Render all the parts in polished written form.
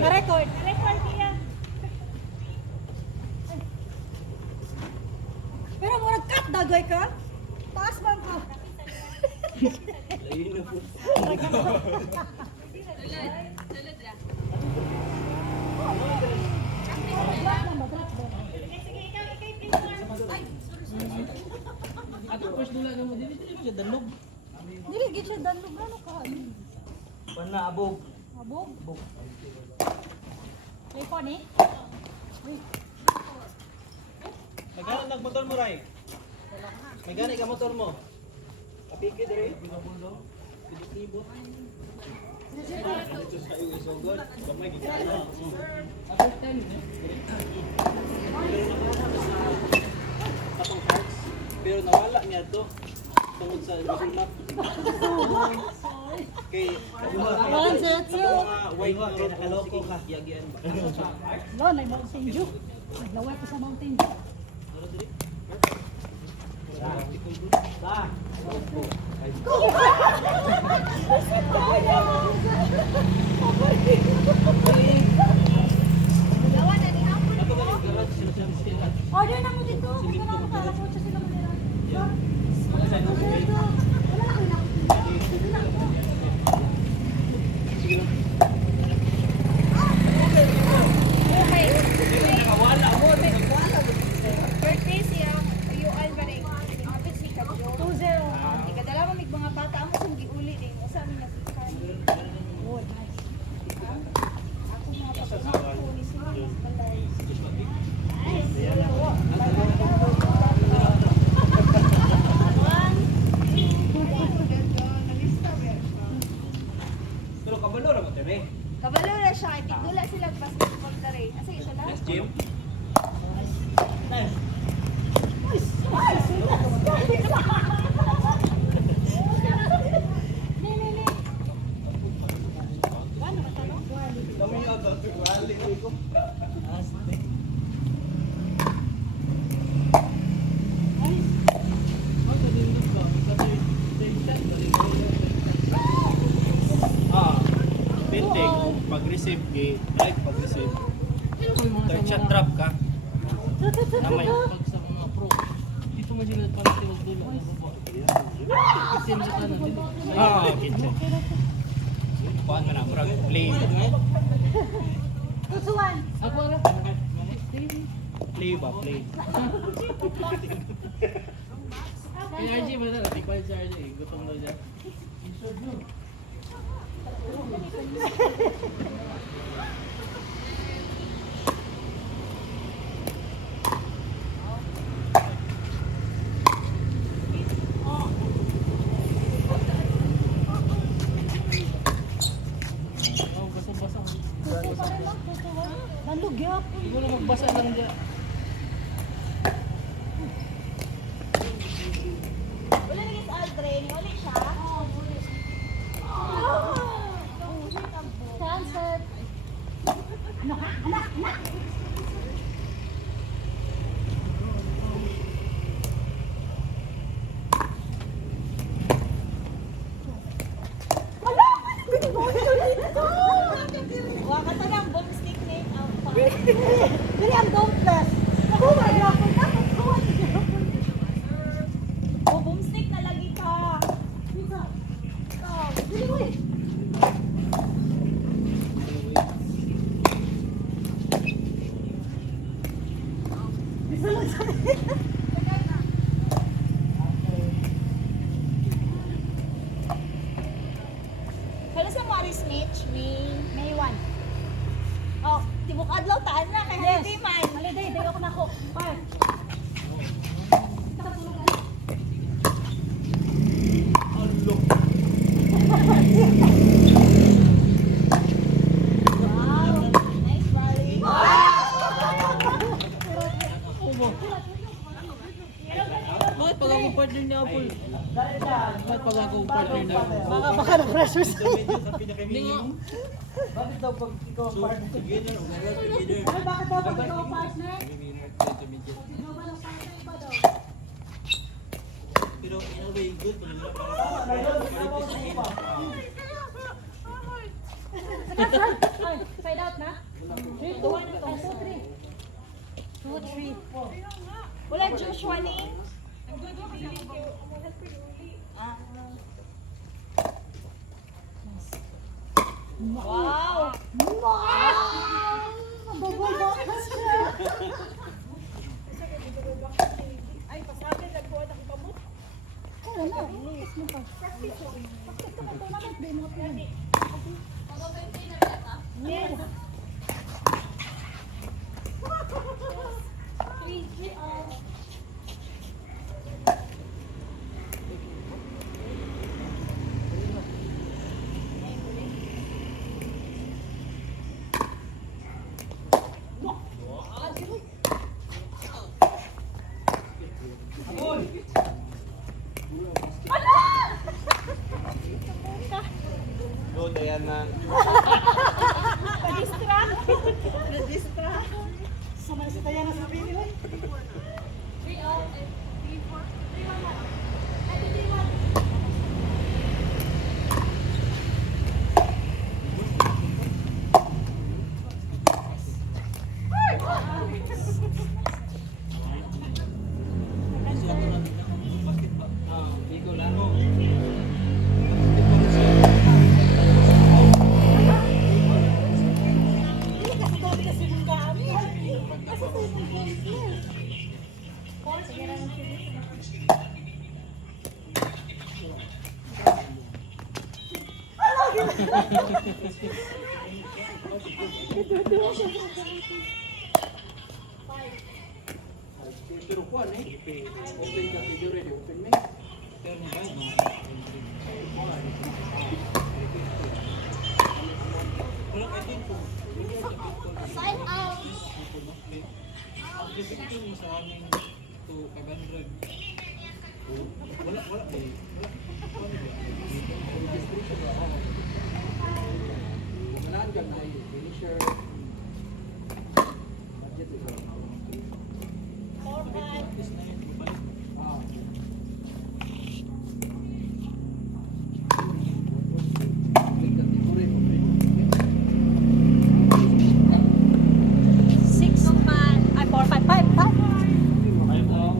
Na-record. Na-record niya. Pero murag cut dagoy ka. Taas man ko. Ayun na po. Ako first dula na mo dili siya danog. Dili gid siya danlog ano ka. Pana abog. Abog. Abog. Record ni. Magana nagmotor mo ray. Magana ka motor mo. Kapiki dire. Binabulo. Binikibo. Ito sa iyo so good. Gamay gid ano. Tapang parts. Pero nawala niya to. Tungod sa resulmat. Kay One set two. white na nakaloko ka. Yagian ba? Lo, na Mountain Dew. Naglaway ko sa Mountain Dew. Order na mo dito. Hindi ka na para po siya sila manila. Wala na kayo na. Sige na. Birthday siya, uyuan ba rin? Abit si Kadyo. 2-0. Ikadala mo mig mga bata mo kung giuli din. Usa mi nasikan. Oh, nice. Ako mga pagkakas ko ni sila mas balay. Pero kabalo ra mo tebe. Kabalo na siya, itigdula sila basketball na rin. Asa siya lang? Next gym. Kami agad wali ko. Aste. Benteng pag-receive direct pag-receive. Third shot drop ka. Namay. Pag sa mga pro, dito mo sila pala sila dulo. Kasi sa kanan dito. Gitu. Kuan man na play. Tusuan. Ako ara. Play ba play. Kay RJ ba na? Di ko si RJ. Gutom daw dyan. Oh, basang-basang. Nanlugyap. Hindi mo na magbasa lang dyan. Wala na sa Aldrin, wala siya. Sunset. Ano ka? Anak, anak. Wala! Hindi mo dito! Wa ka tanang boomstick ni ang Dili ang dumples. Oh my God! Dapat kuha siya. O boomstick na lagi ka. Dili mo eh. Kala sa Mari Snitch, May 1. oh, tibok adlaw taan na kay Yes. Holiday man. Holiday, day ako na ako. Par. Wow, nice Bali. Bakit pag ako partner ni Apple? Bakit pag ako partner ni Apple? Baka na-pressure sa Hindi nga. Bakit daw pag ikaw ang partner together, together. Ay, bakit daw pag ikaw ang partner? Pero in a way good pa naman. Ay, side out na. 3, 2, 1, 2, 3. 2, 3, 4. Wala Joshua ni. Wow! Mababakas siya. Ay, pasabi, nagbuhat ako pamut. Ano na? Practice mo pa. Practice mo. Practice ka pa tournament. Day mo pa. Yes. 3, Go, Diana. Na-distract. Sama na si Tayana sa bini. 3 out. 3, 4. 3, 1 na. Ay, 3, 1. Ikaw lang. Pero kuan open category di open me. Sign out. Manaan ka na finisher. Budget ito. Ah. Open category, open. 6, 5. Ay, 4, 5, 5. 5 all.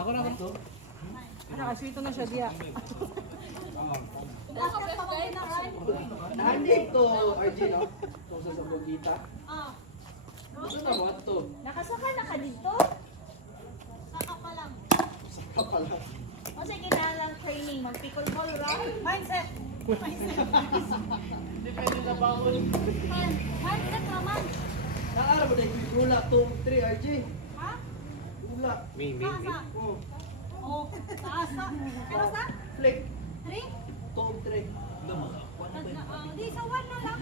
Ako na to. Nakaswito na siya diya. Nahandig to, RG, no? Kung sa Sabogita. Gusto na mo to. Nakasakay na ka dito? Saka pa lang. Saka pala. O sige na lang training. Mag-pickle ball round. Mindset. Depende na bawal. Mindset naman. Nakara mo na yung gula to, 3 RG. Ha? Gula. Taasa. Oh, Oh, taasa. Pero sa? flick. 3? To, 3. Di, sa 1 na lang.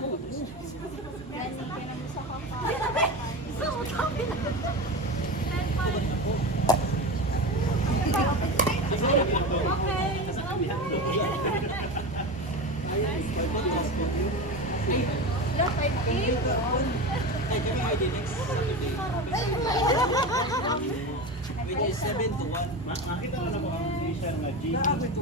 Gani ka na mo sa kaka. 7 to 1. Makita na lang ako ang G-share nga G.